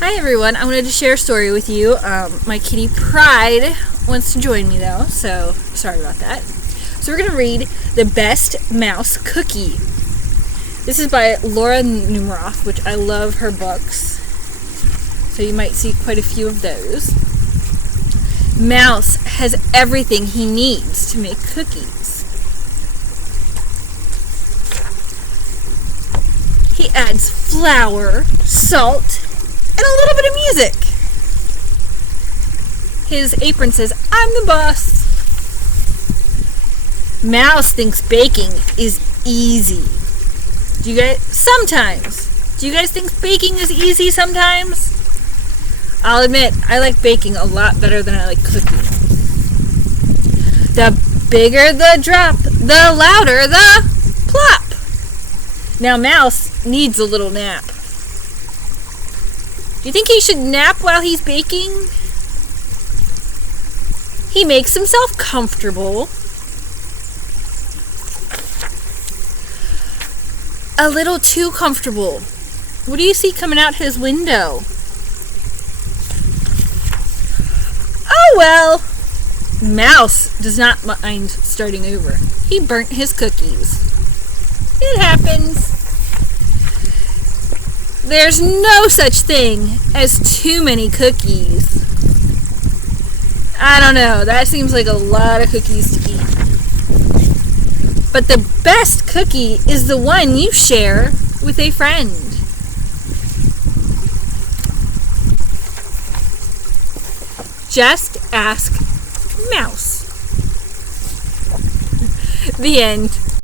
Hi everyone, I wanted to share a story with you. My kitty Pride wants to join me though, so sorry about that. So we're going to read The Best Mouse Cookie. This is by Laura Numeroff, which I love her books. So you might see quite a few of those. Mouse has everything he needs to make cookies. He adds flour, salt, and a little bit of music. His apron says, "I'm the boss." Mouse thinks baking is easy. Do you guys think baking is easy sometimes? I'll admit, I like baking a lot better than I like cooking. The bigger the drop, the louder the plop. Now Mouse needs a little nap. Do you think he should nap while he's baking? He makes himself comfortable. A little too comfortable. What do you see coming out his window? Oh well. Mouse does not mind starting over. He burnt his cookies. It happens. There's no such thing as too many cookies. I don't know, that seems like a lot of cookies to eat. But the best cookie is the one you share with a friend. Just ask Mouse. The end.